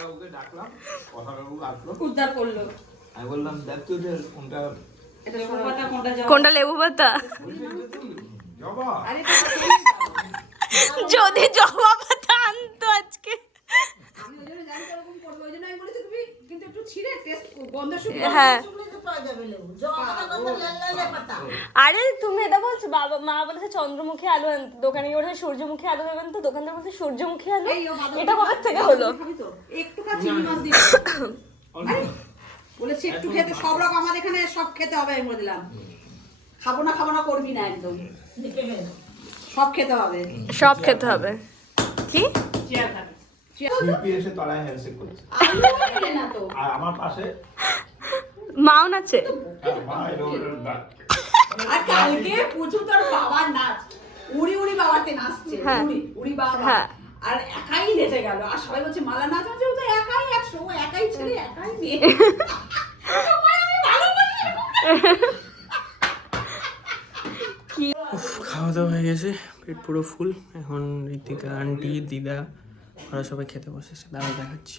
কথাবাবুকে ডাকলাম, কথাবাবু আসলো। উদ্ধার করলো। আমি বললাম দেখ তো যে কোনটা এটা কোনটা কোনটা কোনটা লেবু পাতা? জবা। আরে যদি জবা পাতা আনতো আজকে। আমি ওই জন্য জানি এরকম করবো, ওই জন্য আমি বলেছি তুমি কিন্তু একটু ছিঁড়ে টেস্ট গন্ধ শুকনো হ্যাঁ পাতা। আরে তুমি এটা বলছো, বাবা মা বলেছে চন্দ্রমুখী আলু আনতে, দোকানে গিয়ে বলেছে সূর্যমুখী আলু দেবেন, তো দোকানদার বলছে সূর্যমুখী আলু। এই ও বাদাম এটা কবে থেকে হলো? খাবি তো? একটু কা চিংড়ি মাছ দিবি। আরে, বলেছি একটু খেতে, সব রকম আমাদের এখানে সব খেতে হবে আমি বলে দিলাম। খাবো না করবি না একদম। সব খেতে হবে। সব খেতে হবে। কি শিল্পী এসে তলায় হ্যান্ডশেক করছে। আমিও খেলে না তো। আর আমার পাশে মাউন আছে? মা এরকম ডাক। আর কালকে পুজো তোর বাবার নাচ, উড়ি বাবাতে নাচছে। হ্যাঁ। উড়ি বাবা। হ্যাঁ। আর একাই নেচে গেল, আর সবাই বলছে মালা নাচ আছে, ও তো একাই 100, ও একাই ছেলে একাই মেয়ে। খাওয়া দাওয়া হয়ে গেছে, পেট পুরো ফুল। এখন ঋতিকা আন্টি দিদা ওরা সবাই খেতে বসেছে, দাঁড়া দেখাচ্ছি।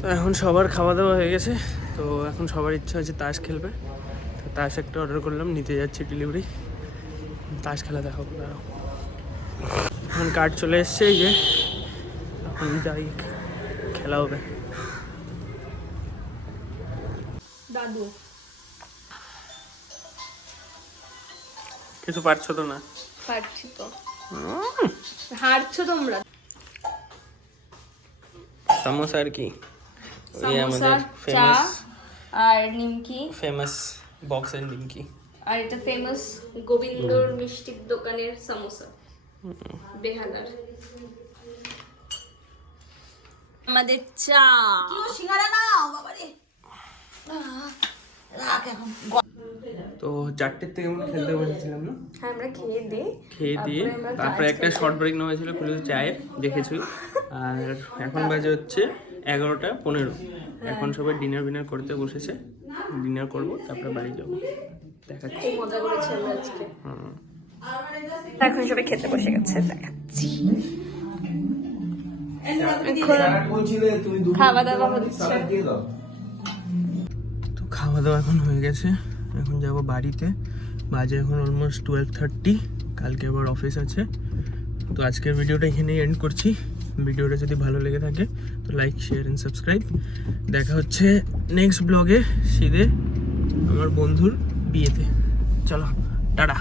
তো এখন সবার খাওয়া দাওয়া হয়ে গেছে, তো এখন সবার ইচ্ছা হচ্ছে তাস খেলবে। তো তাস একটা অর্ডার করলাম, নিতে যাচ্ছি ডেলিভারি। তাস খেলা দেখাবো, দাঁড়াও। এখন কার্ড চলে এসছে, এই যে এখন যাই খেলা হবে। দাদু কিছু পারছো তো না? পারছি তো। হারছো তোমরা। সামোসা আর কি? ওই সামোসা, আমাদের চা ফেমাস আর নিমকি। ফেমাস বক্স এন্ড নিমকি। আর এটা ফেমাস গোবিন্দর মিষ্টির দোকানের সামোসা, বেহালার। আমাদের চা। কেউ সিঙ্গারা নাও বাবারে। রাখ এখন। তো 4টের থেকে আমরা খেলতে বসেছিলাম না, হ্যাঁ আমরা খেয়ে দিই। খেয়ে দিয়ে তারপরে একটা শর্ট ব্রেক নেওয়া হয়েছিল খুলে চায়ের, দেখেছি। আর এখন বাজে হচ্ছে 11:15। এখন সবাই ডিনার করতে বসেছে, ডিনার করব তারপরে বাড়ি যাবো, দেখাচ্ছি। খুব মজা করেছি আমরা আজকে। এখন সবাই খেতে বসে গেছে, দেখাচ্ছি। খাওয়া দাওয়া হচ্ছে। তো খাওয়া দাওয়া এখন হয়ে গেছে, এখন যাব বাড়িতে। বাজে এখন অলমোস্ট 12:30। কালকে আবার অফিস আছে। তো আজকের ভিডিওটা এখানেই এন্ড করছি। ভিডিওটা যদি ভালো লেগে থাকে তো লাইক, শেয়ার অ্যান্ড সাবস্ক্রাইব। দেখা হচ্ছে নেক্সট ব্লগে, সিধে আমার বন্ধুর বিয়েতে। চলো, টাটা।